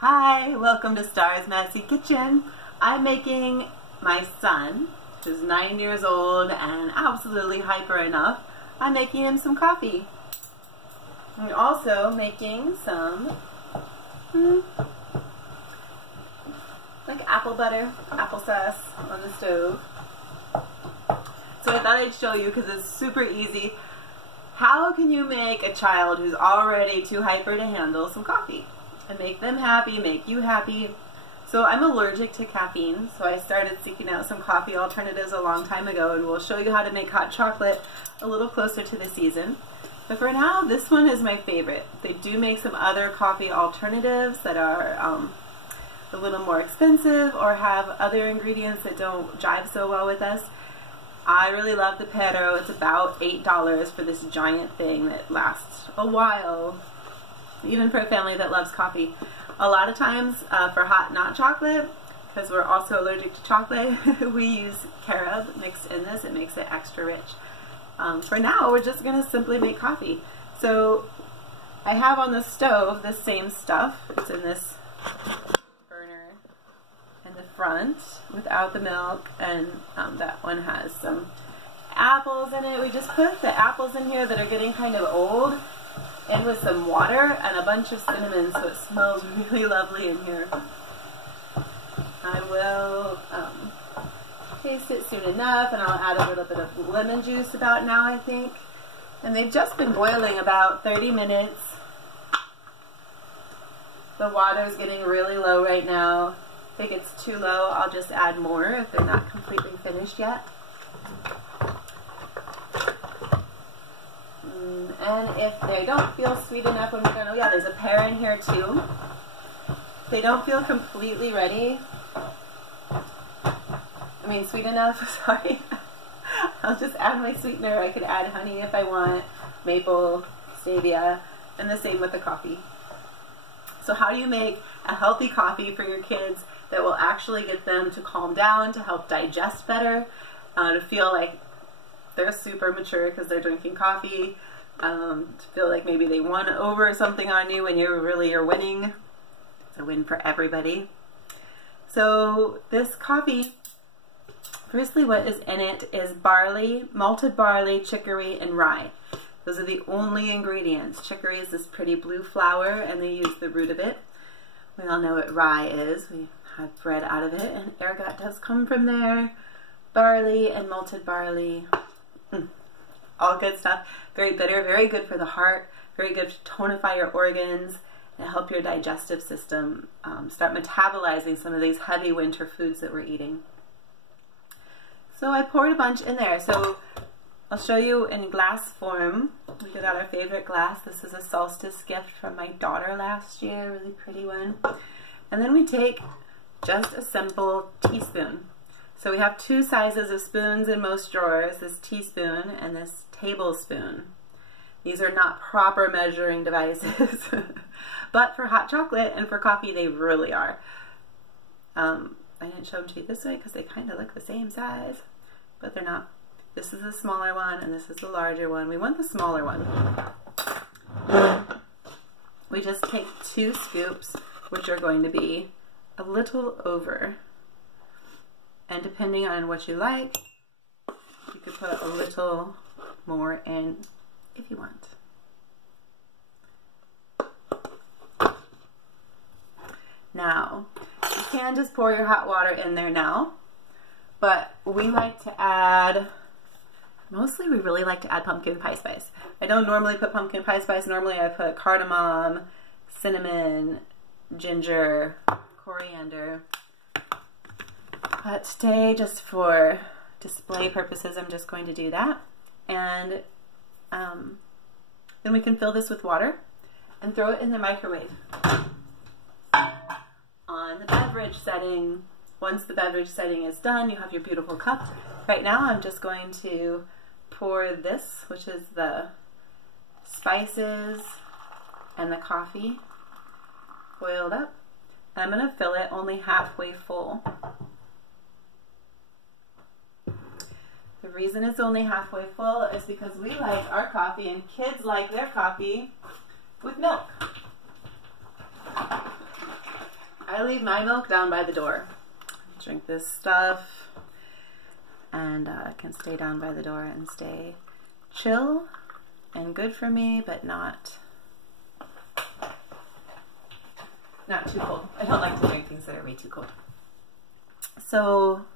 Hi, welcome to Star's Messy Kitchen. I'm making my son, who's 9 years old and absolutely hyper enough, I'm making him some coffee. I'm also making some like apple butter, applesauce on the stove. So I thought I'd show you because it's super easy. How can you make a child who's already too hyper to handle some coffee? And make them happy, make you happy. So I'm allergic to caffeine, so I started seeking out some coffee alternatives a long time ago, and we'll show you how to make hot chocolate a little closer to the season. But for now, this one is my favorite. They do make some other coffee alternatives that are a little more expensive or have other ingredients that don't jive so well with us. I really love the Pero. It's about $8 for this giant thing that lasts a while, even for a family that loves coffee. A lot of times for hot chocolate, because we're also allergic to chocolate, we use carob mixed in this. It makes it extra rich. For now, we're just going to simply make coffee. So I have on the stove the same stuff. It's in this burner in the front without the milk, and that one has some apples in it. We just put the apples in here that are getting kind of old in with some water and a bunch of cinnamon, so it smells really lovely in here. I will taste it soon enough, and I'll add a little bit of lemon juice about now, I think. And they've just been boiling about 30 minutes. The water's getting really low right now. If it gets too low, I'll just add more if they're not completely finished yet. And if they don't feel sweet enough when we're done, oh yeah, there's a pear in here too. If they don't feel completely ready, sweet enough, sorry, I'll just add my sweetener. I could add honey if I want, maple, stevia, and the same with the coffee. So how do you make a healthy coffee for your kids that will actually get them to calm down, to help digest better, to feel like they're super mature because they're drinking coffee, to feel like maybe they won over something on you when you're winning. It's a win for everybody. So this coffee, firstly, what is in it is barley, malted barley, chicory, and rye. Those are the only ingredients. Chicory is this pretty blue flower, and they use the root of it. We all know what rye is. We have bread out of it, and ergot does come from there. Barley and malted barley. All good stuff. Very bitter, very good for the heart, very good to tonify your organs and help your digestive system start metabolizing some of these heavy winter foods that we're eating. So I poured a bunch in there. So I'll show you in glass form. We got our favorite glass. This is a solstice gift from my daughter last year, really pretty one. And then we take just a simple teaspoon. So we have two sizes of spoons in most drawers, this teaspoon and this tablespoon. These are not proper measuring devices, but for hot chocolate and for coffee, they really are. I didn't show them to you this way because they kind of look the same size, but they're not. This is the smaller one and this is the larger one. We want the smaller one. We just take 2 scoops, which are going to be a little over. And depending on what you like, you could put a little more in if you want. Now, you can just pour your hot water in there now, but we like to add, mostly we really like to add pumpkin pie spice. I don't normally put pumpkin pie spice. Normally I put cardamom, cinnamon, ginger, coriander. But today, just for display purposes, I'm just going to do that. And then we can fill this with water and throw it in the microwave on the beverage setting. Once the beverage setting is done, you have your beautiful cup. Right now, I'm just going to pour this, which is the spices and the coffee boiled up. And I'm going to fill it only halfway full. The reason it's only halfway full is because we like our coffee and kids like their coffee with milk. I leave my milk down by the door. Drink this stuff and can stay down by the door and stay chill and good for me, but not too cold. I don't like to drink things that are way too cold. So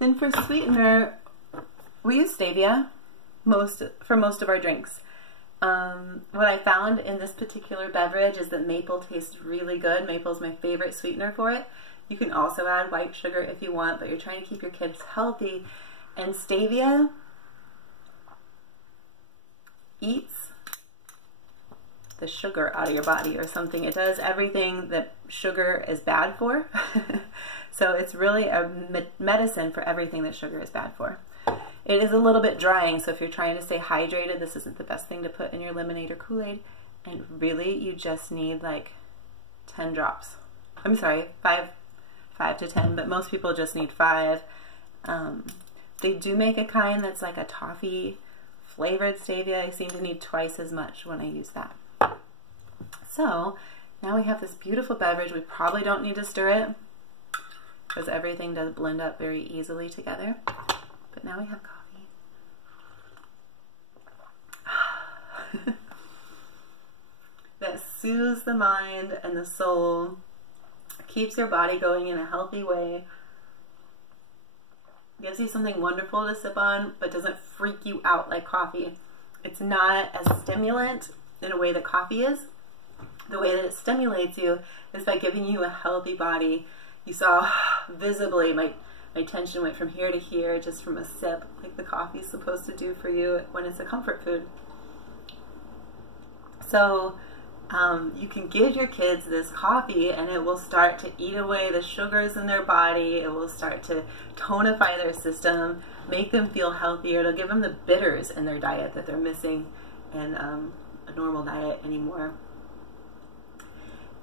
then for sweetener, we use stevia for most of our drinks. What I found in this particular beverage is that maple tastes really good. Maple is my favorite sweetener for it. You can also add white sugar if you want, but you're trying to keep your kids healthy. And stevia eats the sugar out of your body or something. It does everything that sugar is bad for. So it's really a medicine for everything that sugar is bad for. It is a little bit drying, so if you're trying to stay hydrated, this isn't the best thing to put in your lemonade or Kool-Aid. And really, you just need like 10 drops. I'm sorry, 5 to 10, but most people just need 5. They do make a kind that's like a toffee flavored stevia. I seem to need twice as much when I use that. So now we have this beautiful beverage. We probably don't need to stir it because everything does blend up very easily together. But now we have coffee. That soothes the mind and the soul, keeps your body going in a healthy way, gives you something wonderful to sip on, but doesn't freak you out like coffee. It's not as stimulant in a way that coffee is. The way that it stimulates you is by giving you a healthy body. You saw visibly my tension went from here to here just from a sip, like the coffee is supposed to do for you when it's a comfort food. So you can give your kids this coffee and it will start to eat away the sugars in their body. It will start to tonify their system, make them feel healthier. It'll give them the bitters in their diet that they're missing in a normal diet anymore.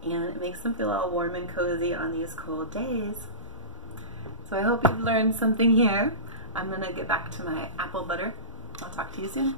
And it makes them feel all warm and cozy on these cold days. So I hope you've learned something here. I'm gonna get back to my apple butter. I'll talk to you soon.